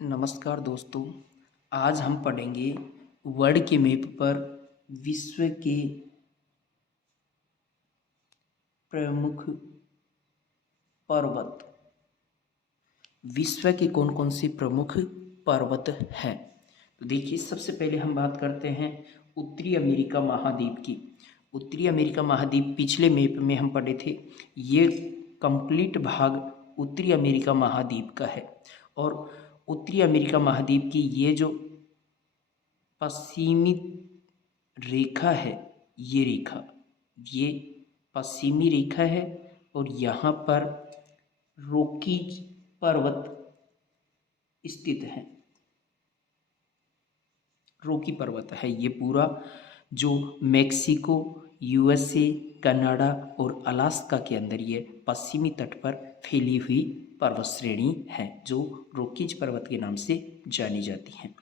नमस्कार दोस्तों। आज हम पढ़ेंगे वर्ल्ड के मैप पर विश्व के प्रमुख पर्वत। विश्व के कौन कौन से प्रमुख पर्वत हैं। तो देखिए, सबसे पहले हम बात करते हैं उत्तरी अमेरिका महाद्वीप की। उत्तरी अमेरिका महाद्वीप पिछले मैप में हम पढ़े थे। ये कंप्लीट भाग उत्तरी अमेरिका महाद्वीप का है। और उत्तरी अमेरिका महाद्वीप की ये जो पश्चिमी रेखा है, ये पश्चिमी रेखा है। और यहाँ पर रॉकीज पर्वत स्थित है। रॉकी पर्वत है ये पूरा, जो मेक्सिको, यूएसए, कनाडा और अलास्का के अंदर ये पश्चिमी तट पर फैली हुई पर्वत श्रेणी है, जो रॉकीज पर्वत के नाम से जानी जाती है।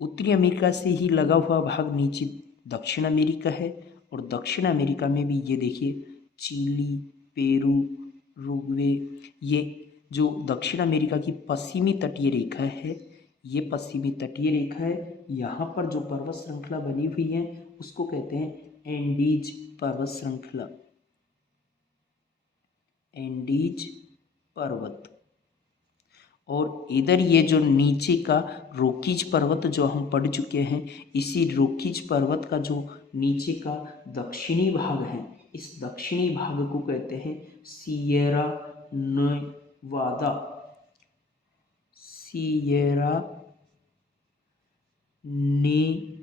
उत्तरी अमेरिका से ही लगा हुआ भाग नीचे दक्षिण अमेरिका है। और दक्षिण अमेरिका में भी ये देखिए, चिली, पेरू, उरुग्वे, ये जो दक्षिण अमेरिका की पश्चिमी तटीय रेखा है, ये पश्चिमी तटीय रेखा है। यहाँ पर जो पर्वत श्रृंखला बनी हुई है उसको कहते हैं एंडीज पर्वत श्रृंखला। एंडीज पर्वत। और इधर ये जो नीचे का रॉकीज पर्वत जो हम पढ़ चुके हैं, इसी रॉकीज पर्वत का जो नीचे का दक्षिणी भाग है, इस दक्षिणी भाग को कहते हैं सियरा नेवादा। सियरा नेवादा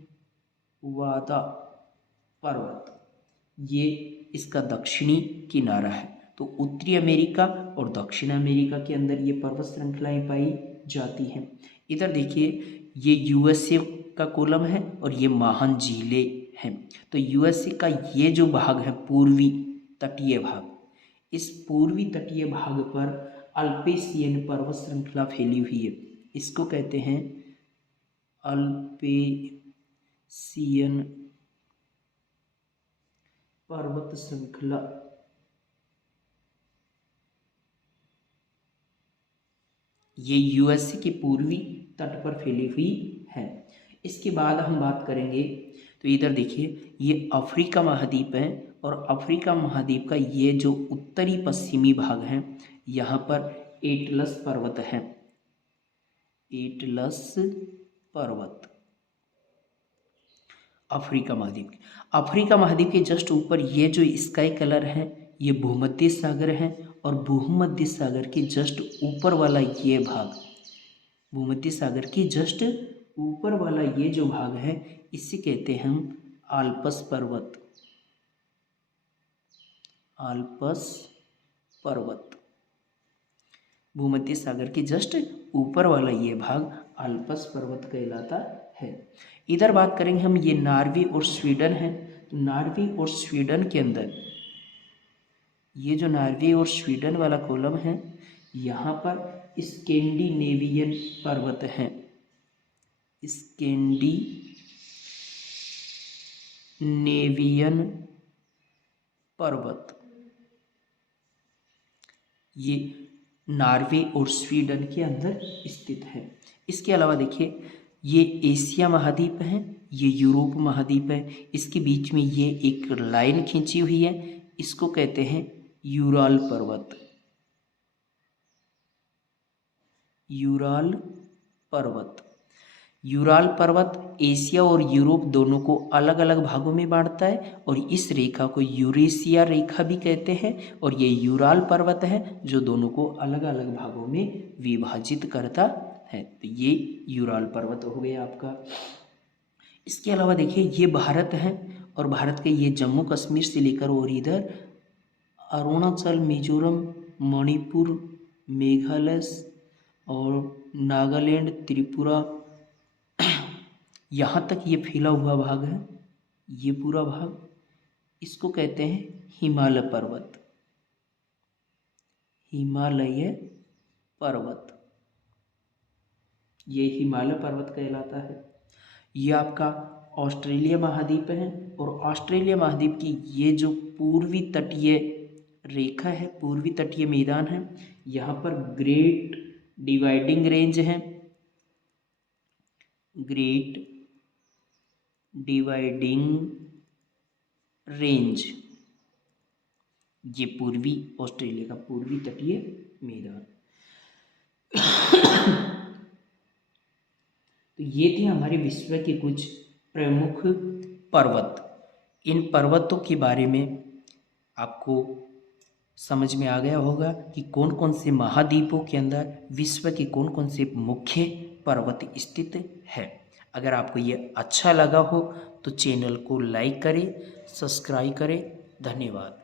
पर्वत, ये इसका दक्षिणी किनारा है। तो उत्तरी अमेरिका और दक्षिण अमेरिका के अंदर ये पर्वत श्रृंखलाएं पाई जाती हैं। इधर देखिए, ये यूएसए का कॉलम है और ये महान झीलें हैं। तो यूएसए का ये जो भाग है पूर्वी तटीय भाग, इस पूर्वी तटीय भाग पर अल्पेशियन पर्वत श्रृंखला फैली हुई है। इसको कहते हैं अल्पेशियन पर्वत श्रृंखला। ये यूएसए के पूर्वी तट पर फैली हुई है। इसके बाद हम बात करेंगे, तो इधर देखिए, ये अफ्रीका महाद्वीप है। और अफ्रीका महाद्वीप का ये जो उत्तरी पश्चिमी भाग है, यहाँ पर एटलस पर्वत है। एटलस पर्वत अफ्रीका महाद्वीप। अफ्रीका महाद्वीप के जस्ट ऊपर ये जो स्काई कलर है, ये भूमध्य सागर है। और भूमध्य सागर के जस्ट ऊपर वाला ये भाग, भूमध्य सागर के जस्ट ऊपर वाला ये जो भाग है, इसे कहते हैं हम आल्प्स पर्वत। आल्प्स पर्वत, भूमध्य सागर के जस्ट ऊपर वाला ये भाग आल्प्स पर्वत कहलाता है। इधर बात करेंगे हम, ये नॉर्वे और स्वीडन है। तो नॉर्वे और स्वीडन के अंदर ये जो नॉर्वे और स्वीडन वाला कॉलम है, यहाँ पर स्कैंडिनेवियन पर्वत है। स्कैंडिनेवियन पर्वत, ये नॉर्वे और स्वीडन के अंदर स्थित है। इसके अलावा देखिए, ये एशिया महाद्वीप है, ये यूरोप महाद्वीप है। इसके बीच में ये एक लाइन खींची हुई है, इसको कहते हैं यूराल पर्वत। यूराल पर्वत। यूराल पर्वत एशिया और यूरोप दोनों को अलग अलग भागों में बांटता है। और इस रेखा को यूरेशिया रेखा भी कहते हैं। और ये यूराल पर्वत है जो दोनों को अलग अलग भागों में विभाजित करता है। तो ये यूराल पर्वत हो गया आपका। इसके अलावा देखिए, ये भारत है। और भारत के ये जम्मू कश्मीर से लेकर और इधर अरुणाचल, मिजोरम, मणिपुर, मेघालय और नागालैंड, त्रिपुरा, यहाँ तक ये फैला हुआ भाग है। ये पूरा भाग, इसको कहते हैं हिमालय पर्वत। हिमालय पर्वत, ये हिमालय पर्वत कहलाता है। ये आपका ऑस्ट्रेलिया महाद्वीप है। और ऑस्ट्रेलिया महाद्वीप की ये जो पूर्वी तटीय रेखा है, पूर्वी तटीय मैदान है, यहाँ पर ग्रेट डिवाइडिंग रेंज है। ग्रेट डिवाइडिंग रेंज, ये पूर्वी ऑस्ट्रेलिया का पूर्वी तटीय मैदान। तो ये थे हमारे विश्व के कुछ प्रमुख पर्वत। इन पर्वतों के बारे में आपको समझ में आ गया होगा कि कौन कौन से महाद्वीपों के अंदर विश्व के कौन कौन से मुख्य पर्वत स्थित है। अगर आपको ये अच्छा लगा हो तो चैनल को लाइक करें, सब्सक्राइब करें। धन्यवाद।